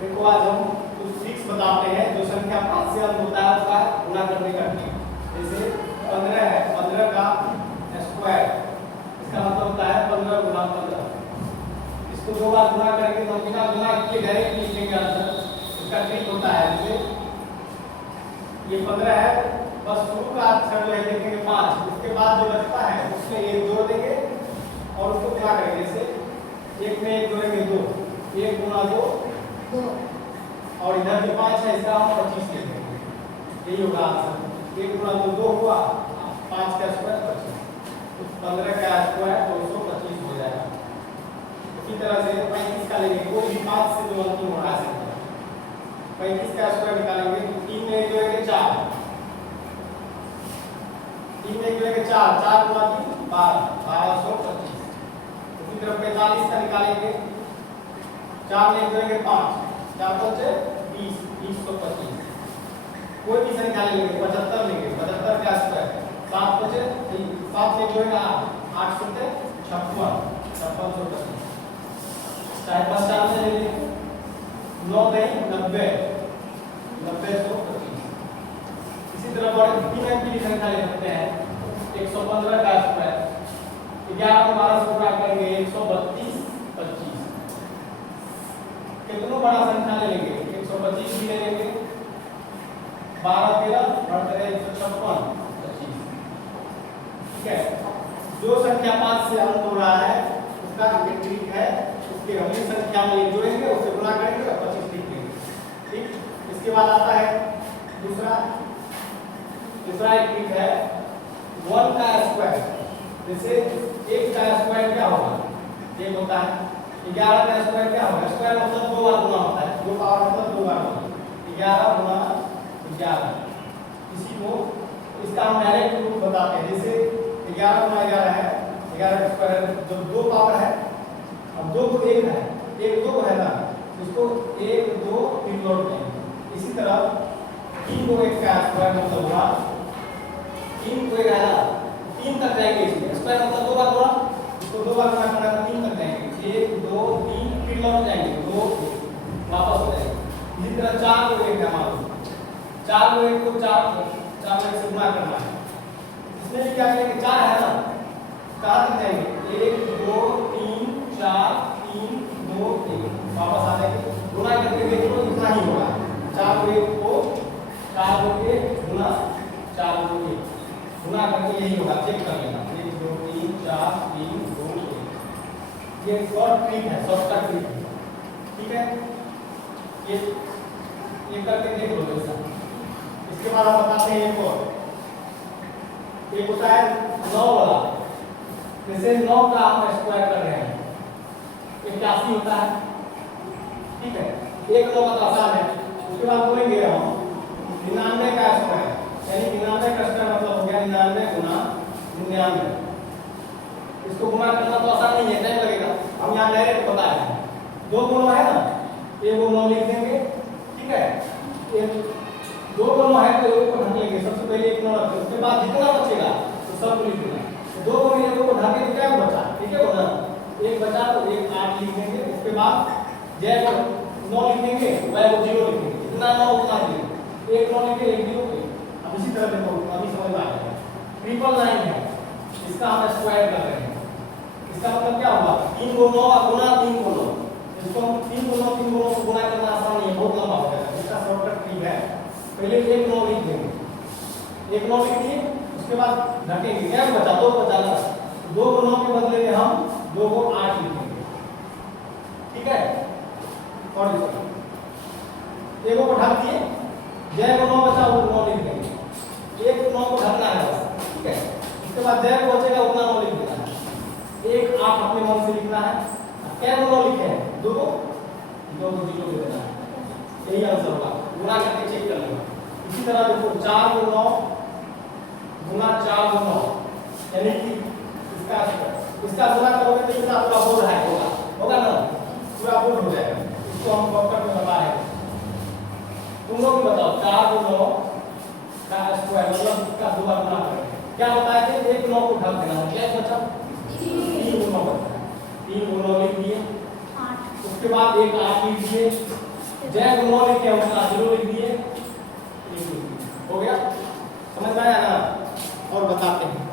देखो आज हम कुछ ट्रिक्स बताते हैं जो संख्या 5 से अंत होता है उसका गुणा करने का ट्रिक। जैसे 15 है, 15 का स्क्वायर, इसका मतलब होता है 15 गुना 15। इसको दो बार गुणा करेंगे तो बिना गुणा किए डायरेक्ट लिखेंगे आंसर। इसका ट्रिक होता है जैसे ये 15 है, बस शुरू का अक्षर जो है लिखेंगे 5, उसके बाद जो बचता है उसमें 1 जोड़ देंगे और उसको गुणा करेंगे। जैसे 1 में 1 जोड़ेंगे 2, 1 गुणा 2 और इधर जो 5 है इसका हम 25 ले लेंगे। यही होगा आंसर। 1 गुणा 2 हुआ, 5 का स्क्वायर 25, तो 15 का स्क्वायर 225 हो जाएगा। इसी तरह से 35 का लेंगे, कोई भी 5 से जो अंतिम हो रहा है 35 का स्क्वायर निकालेंगे, 3 में 1 जोड़ेंगे 4, 3 में 1 जोड़ेंगे 4, 4 गुणा 3 12, 1225। इसी तरह 45 का निकालेंगे, 4 में 1 जोड़ेंगे 5, 4 5 20, 2025। कोई भी संख्या ले लेंगे, 75 लेंगे, 75 का स्क्वायर 7 5 7 में जोड़ेंगे 8, 8 7 56, 5625। चाहे 50 ले लेंगे, 9 नहीं 90, 9025। इसी तरह बड़े 3 अंक की संख्या ले सकते हैं, 115 का स्क्वायर 11 को 12 से गुणा करेंगे 132 25। कितना बड़ा संख्या ले लेंगे, 125 भी ले लेंगे, 12 13 बढ़ते रहे 156 25। ठीक है, जो संख्या 5 से अंत हो रहा है उसका ये ट्रिक है। उसके अगली संख्या में ये जोड़ेंगे, उससे गुणा करेंगे और 25 लिख देंगे। ठीक, इसके बाद आता है दूसरा एक ट्रिक है 1 का स्क्वायर। जैसे 1 का स्क्वायर क्या होगा, 1 होता है, 11 का स्क्वायर क्या होगा, स्क्वायर मतलब 2 बार गुना होता है, 2 पावर मतलब 2 बार होता है, 11 गुना 11। इसी को इसका हम डायरेक्ट रूप बताते हैं। जैसे 11 गुना 11 है, 11 का स्क्वायर जो 2 पावर है, अब 2 को 1 है, 1 2 है ना, इसको 1 2 3 जोड़ देंगे। इसी तरह 3 को 1 का स्क्वायर मतलब हुआ 3 को 1 है ना, 3 तक जाएंगे। इसमें स्क्वायर मतलब 2 बार गुणा, इसको 2 बार गुणा करना है 3 तक जाएंगे, 1 2 3 फिर लौट जाएंगे 2 वापस हो जाएंगे। इसी तरह 4 को 1 है, मान लो 4 को 1 को 4 में से गुणा करना है। इसमें भी क्या करेंगे, 4 है ना, 4 तक जाएंगे 1 2 3 4 3 2 1 वापस आ जाएंगे। गुणा करके देखो इतना ही होगा, 4 को 1 को 4 को 1 गुणा 4 को 1 गुणा करके यही होगा, चेक कर लेना 1 2 3 4 3 2 1। ये शॉर्ट ट्रिक है, शॉर्टकट ट्रिक है। ठीक है, ये करके देख लो जैसा। इसके बाद हम बताते हैं एक और, एक होता है 9 वाला। जैसे 9 का हम स्क्वायर कर रहे हैं, 81 होता है। ठीक है, 1 9 का आसान है। उसके बाद बोलेंगे हम 99 का स्क्वायर, यानी 99 का स्क्वायर मतलब हो गया 99 गुना 99। इसको गुणा करना तो आसान नहीं है, टाइम लगेगा। हम यहाँ डायरेक्ट बता रहे हैं, 2 गुना है ना, 1 को 9 लिख देंगे। ठीक है, 2 को 9 है तो 1 को ढक लेंगे, सबसे पहले 1 9 रखें, उसके बाद जितना बचेगा तो सब लिख देना। 2 को 1 को ढके तो क्या बचा, ठीक है ना, 1 बचा तो 1 8 लिख देंगे। उसके बाद जैसे 9 लिख देंगे, वह 0 लिख देंगे, जितना 9 उतना ही लिखेंगे, 1 9 लिखे 1 0 1। अब इसी तरह देखो, अभी समझ में आ जाएगा। 999 है, इसका हम स्क्वायर कर रहे हैं। इसका मतलब क्या होगा, 3 को 9 गुना 3 को 9। इसको हम 3 को 9 3 को 9 गुणा करना आसान नहीं है, बहुत लंबा हो जाएगा। इसका शॉर्टकट ट्रिक है, पहले 1 9 लिख देंगे, 1 9 लिख दिए, उसके बाद ढकेंगे, क्या बचा 2 बचा ना, 2 को 9 के बदले में हम 2 को 8 लिखेंगे। ठीक है, और इसको 1 को ढक दिए, जय को 9 बचा वो 9 लिख देंगे, 1 को 9 को ढकना है बस। ठीक है, उसके बाद जय को बचेगा उतना 9 लिख देना है, 1 8 अपने मन से लिखना है। क्या 9 लिखे हैं, 2 को 0 दे देना है, यही आंसर होगा। गुणा करके चेक कर लेना। इसी तरह देखो 4 को 9 गुना 4 को 9, यानी कि इसका गुणा करोगे तो कितना पूरा बोर्ड है, होगा ना, पूरा बोर्ड हो जाएगा। इसको हम शॉर्टकट में बता रहे हैं, तुम लोग बताओ 4 को 9 का स्क्वायर मतलब इसका 2 बार गुणा करेंगे, क्या होता है कि 1 9 को ढक देना है, क्या बचा 3 को 9 बचा, 3 को 9 लिख दिए, उसके बाद 1 8 लिख दिए, जय गुरु लिखे उसका जरूर लिख दिए। हो गया, समझ में आया ना? और बताते हैं